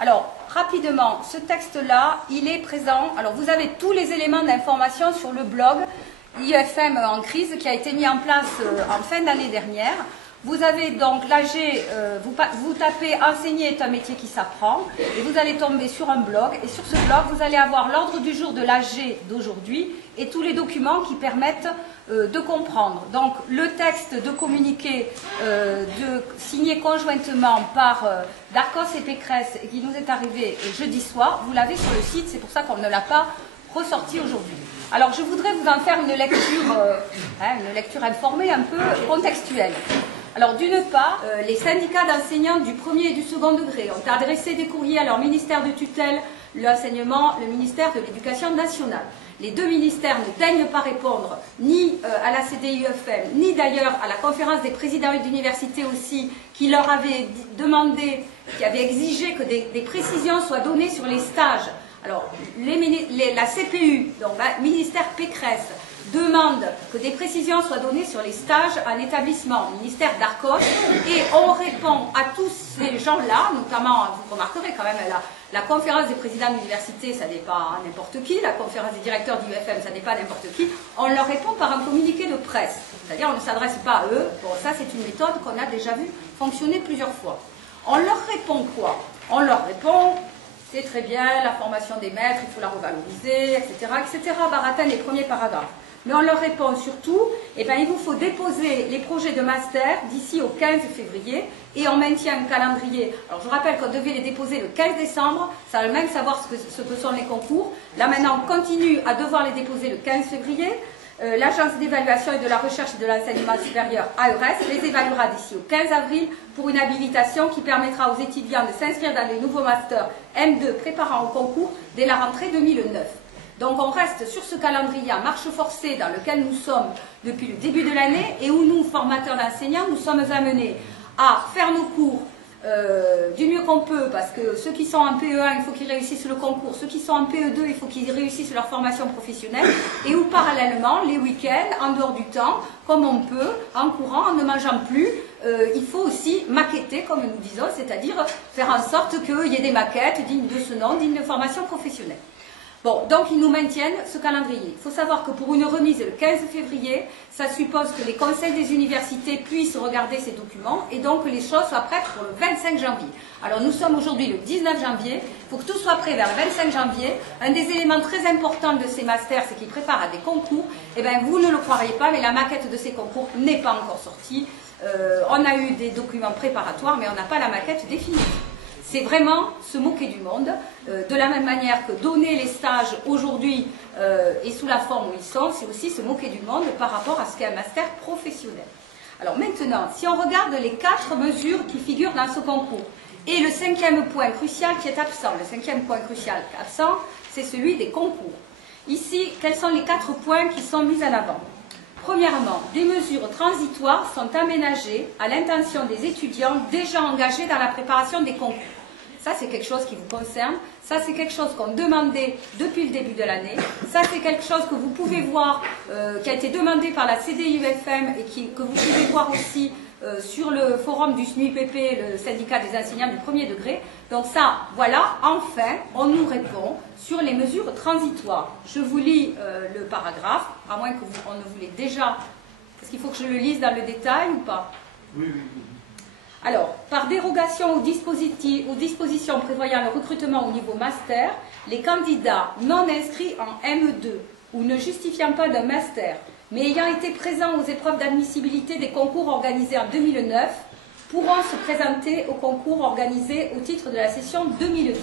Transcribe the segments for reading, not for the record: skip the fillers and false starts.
Alors, rapidement, ce texte-là, il est présent. Alors, vous avez tous les éléments d'information sur le blog IEFM en crise qui a été mis en place en fin d'année dernière. Vous avez donc l'AG, vous tapez « Enseigner est un métier qui s'apprend » et vous allez tomber sur un blog. Et sur ce blog, vous allez avoir l'ordre du jour de l'AG d'aujourd'hui et tous les documents qui permettent de comprendre. Donc, le texte de communiqué signé conjointement par Darcos et Pécresse et qui nous est arrivé jeudi soir, vous l'avez sur le site, c'est pour ça qu'on ne l'a pas ressorti aujourd'hui. Alors, je voudrais vous en faire une lecture informée, un peu contextuelle. Alors, d'une part, les syndicats d'enseignants du premier et du second degré ont adressé des courriers à leur ministère de tutelle, l'enseignement, le ministère de l'Éducation nationale. Les deux ministères ne daignent pas répondre ni à la CDIEFM, ni d'ailleurs à la conférence des présidents d'université aussi, qui leur avait demandé, qui avait exigé que des précisions soient données sur les stages. Alors, la CPU, donc le ministère Pécresse, demande que des précisions soient données sur les stages en établissement, ministère Darcos, et on répond à tous ces gens-là, notamment, vous remarquerez quand même, la conférence des présidents d'université, ça n'est pas n'importe qui, la conférence des directeurs du UFM, ça n'est pas n'importe qui, on leur répond par un communiqué de presse, c'est-à-dire on ne s'adresse pas à eux, bon ça c'est une méthode qu'on a déjà vu fonctionner plusieurs fois. On leur répond quoi? On leur répond, c'est très bien, la formation des maîtres, il faut la revaloriser, etc., etc., baratin les premiers paragraphes. Mais on leur répond surtout, il vous faut déposer les projets de master d'ici au 15 février et on maintient un calendrier. Alors je rappelle qu'on devait les déposer le 15 décembre, ça veut même savoir ce que sont les concours. Là maintenant on continue à devoir les déposer le 15 février. L'Agence d'évaluation et de la recherche et de l'enseignement supérieur, AERES, les évaluera d'ici au 15 avril pour une habilitation qui permettra aux étudiants de s'inscrire dans les nouveaux masters M2 préparant au concours dès la rentrée 2009. Donc on reste sur ce calendrier à marche forcée dans lequel nous sommes depuis le début de l'année et où nous, formateurs d'enseignants, nous sommes amenés à faire nos cours du mieux qu'on peut, parce que ceux qui sont en PE1, il faut qu'ils réussissent le concours, ceux qui sont en PE2, il faut qu'ils réussissent leur formation professionnelle, et où parallèlement, les week-ends, en dehors du temps, comme on peut, en courant, en ne mangeant plus, il faut aussi maqueter, comme nous disons, c'est-à-dire faire en sorte qu'il y ait des maquettes dignes de ce nom, dignes de formation professionnelle. Bon, donc ils nous maintiennent ce calendrier. Il faut savoir que pour une remise le 15 février, ça suppose que les conseils des universités puissent regarder ces documents et donc que les choses soient prêtes pour le 25 janvier. Alors nous sommes aujourd'hui le 19 janvier, il faut que tout soit prêt vers le 25 janvier. Un des éléments très importants de ces masters, c'est qu'ils préparent à des concours. Eh bien, vous ne le croiriez pas, mais la maquette de ces concours n'est pas encore sortie. On a eu des documents préparatoires, mais on n'a pas la maquette définitive. C'est vraiment se moquer du monde, de la même manière que donner les stages aujourd'hui et sous la forme où ils sont, c'est aussi se moquer du monde par rapport à ce qu'est un master professionnel. Alors maintenant, si on regarde les 4 mesures qui figurent dans ce concours, et le 5e point crucial qui est absent, le 5e point crucial absent, c'est celui des concours. Ici, quels sont les 4 points qui sont mis en avant? Premièrement, des mesures transitoires sont aménagées à l'intention des étudiants déjà engagés dans la préparation des concours. Ça, c'est quelque chose qui vous concerne. Ça, c'est quelque chose qu'on demandait depuis le début de l'année. Ça, c'est quelque chose que vous pouvez voir, qui a été demandé par la CDIEFM et que vous pouvez voir aussi sur le forum du SNUIPP, le syndicat des enseignants du premier degré. Donc ça, voilà, enfin, on nous répond sur les mesures transitoires. Je vous lis le paragraphe, à moins qu'on ne vous l'ait déjà... Est-ce qu'il faut que je le lise dans le détail ou pas? Oui, oui. Alors, par dérogation aux dispositions prévoyant le recrutement au niveau master, les candidats non inscrits en M2 ou ne justifiant pas d'un master, mais ayant été présents aux épreuves d'admissibilité des concours organisés en 2009, pourront se présenter aux concours organisés au titre de la session 2010.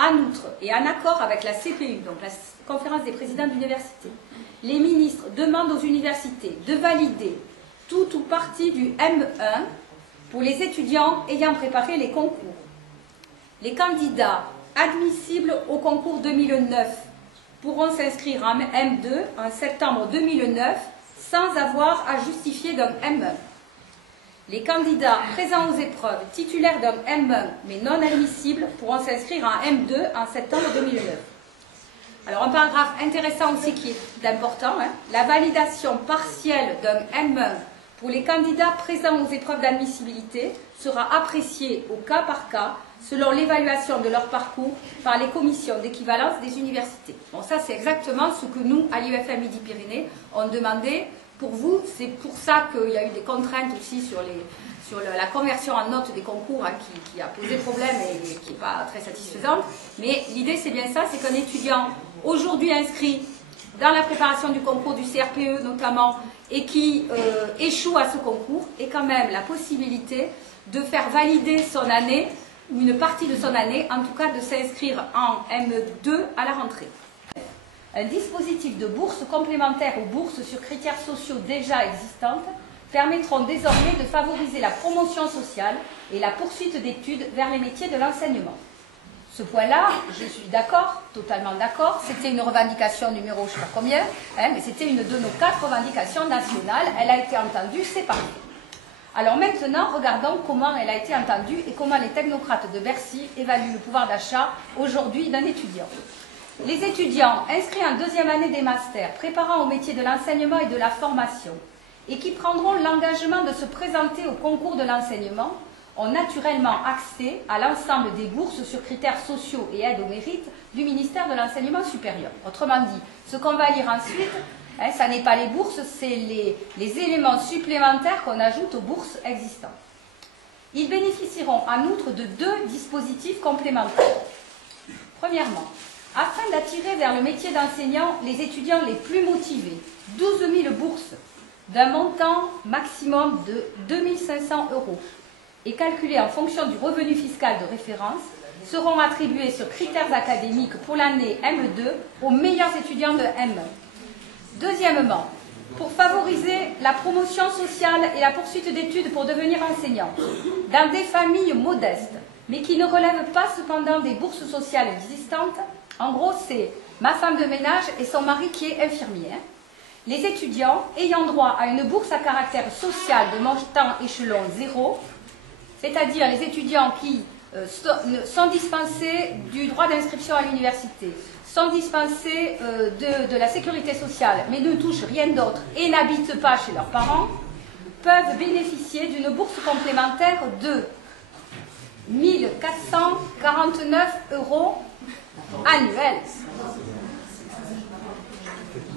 En outre, et en accord avec la CPU, donc la conférence des présidents d'université, les ministres demandent aux universités de valider tout ou partie du M1 pour les étudiants ayant préparé les concours. Les candidats admissibles au concours 2009 pourront s'inscrire en M2 en septembre 2009 sans avoir à justifier d'un M1. Les candidats présents aux épreuves titulaires d'un M1 mais non admissibles pourront s'inscrire en M2 en septembre 2009. Alors un paragraphe intéressant aussi qui est important, la validation partielle d'un M1 pour les candidats présents aux épreuves d'admissibilité sera appréciée au cas par cas selon l'évaluation de leur parcours par les commissions d'équivalence des universités. Bon, ça c'est exactement ce que nous, à l'IEFM Midi-Pyrénées, on demandait pour vous. C'est pour ça qu'il y a eu des contraintes aussi sur la conversion en notes des concours, hein, qui a posé problème et qui n'est pas très satisfaisante. Mais l'idée c'est bien ça, c'est qu'un étudiant aujourd'hui inscrit dans la préparation du concours du CRPE notamment, et qui échoue à ce concours, ait quand même la possibilité de faire valider son année, ou une partie de son année, en tout cas de s'inscrire en M2 à la rentrée. Un dispositif de bourse complémentaire aux bourses sur critères sociaux déjà existantes permettront désormais de favoriser la promotion sociale et la poursuite d'études vers les métiers de l'enseignement. Ce point-là, je suis d'accord, totalement d'accord, c'était une revendication numéro je ne sais pas combien, hein, mais c'était une de nos 4 revendications nationales, elle a été entendue, c'est parfait. Alors maintenant, regardons comment elle a été entendue et comment les technocrates de Bercy évaluent le pouvoir d'achat aujourd'hui d'un étudiant. Les étudiants inscrits en 2e année des masters, préparant au métier de l'enseignement et de la formation, et qui prendront l'engagement de se présenter au concours de l'enseignement, ont naturellement accès à l'ensemble des bourses sur critères sociaux et aides au mérite du ministère de l'Enseignement supérieur. Autrement dit, ce qu'on va lire ensuite, hein, ça n'est pas les bourses, c'est les éléments supplémentaires qu'on ajoute aux bourses existantes. Ils bénéficieront en outre de 2 dispositifs complémentaires. Premièrement, afin d'attirer vers le métier d'enseignant les étudiants les plus motivés, 12 000 bourses d'un montant maximum de 2 500 € et calculées en fonction du revenu fiscal de référence, seront attribuées sur critères académiques pour l'année M2 aux meilleurs étudiants de M1. Deuxièmement, pour favoriser la promotion sociale et la poursuite d'études pour devenir enseignant, dans des familles modestes, mais qui ne relèvent pas cependant des bourses sociales existantes, en gros c'est ma femme de ménage et son mari qui est infirmier, les étudiants ayant droit à une bourse à caractère social de montant échelon 0, c'est-à-dire les étudiants qui sont dispensés du droit d'inscription à l'université, sont dispensés de la sécurité sociale, mais ne touchent rien d'autre et n'habitent pas chez leurs parents, peuvent bénéficier d'une bourse complémentaire de 1 449 € annuels.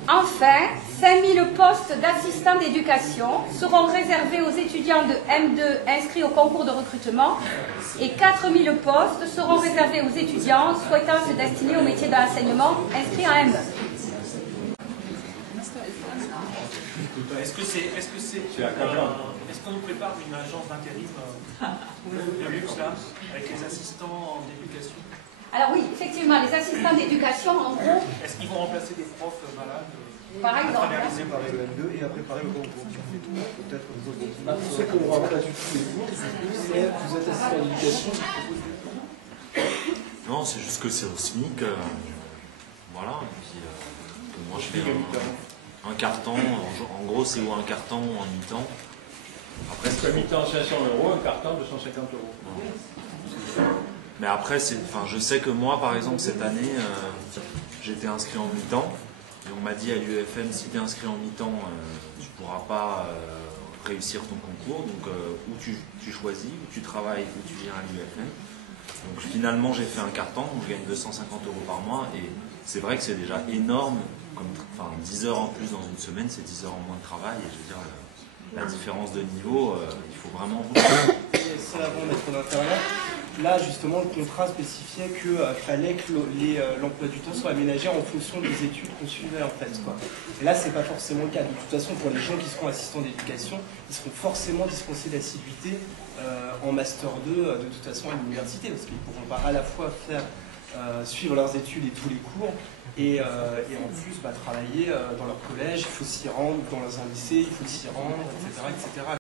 Enfin, 5 000 postes d'assistants d'éducation seront réservés aux étudiants de M2 inscrits au concours de recrutement et 4 000 postes seront réservés aux étudiants souhaitant se destiner au métier de l'enseignement inscrits en M1. Est-ce qu'on nous prépare une agence d'intérim de luxe là, avec les assistants d'éducation? Alors oui, effectivement, les assistants d'éducation, en gros... Est-ce qu'ils vont remplacer des profs malades? Par exemple. Préparer le M2 et à préparer le concours. Peut-être pour ceux qui n'auront pas du tout les cours, vous êtes assistant d'éducation. Non, c'est juste que c'est au SMIC. Voilà. Et puis, moi, je fais un quart-temps. En gros, c'est ou un quart-temps ou un mi-temps. Après, c'est un mi-temps 500 €, un quart-temps 250 €. Ouais. Mais après, je sais que moi, par exemple, cette année, j'étais inscrit en mi-temps. Et on m'a dit à l'UEFM, si tu es inscrit en mi-temps, tu ne pourras pas réussir ton concours. Donc, ou tu choisis, ou tu travailles, ou tu viens à l'UEFM. Donc, finalement, j'ai fait un quart-temps, donc je gagne 250 € par mois. Et c'est vrai que c'est déjà énorme. 10 heures en plus dans une semaine, c'est 10 heures en moins de travail. Et je veux dire, la différence de niveau, il faut vraiment... C'est avant d'être d'intérieur. Là, justement, le contrat spécifiait qu'il fallait que l'emploi du temps soit aménagé en fonction des études qu'on suivait, en fait, quoi. Et là, c'est pas forcément le cas. De toute façon, pour les gens qui seront assistants d'éducation, ils seront forcément dispensés d'assiduité en Master 2, de toute façon, à l'université, parce qu'ils ne pourront pas à la fois suivre leurs études et tous les cours, et en plus travailler dans leur collège, il faut s'y rendre, dans un lycée, il faut s'y rendre, etc., etc.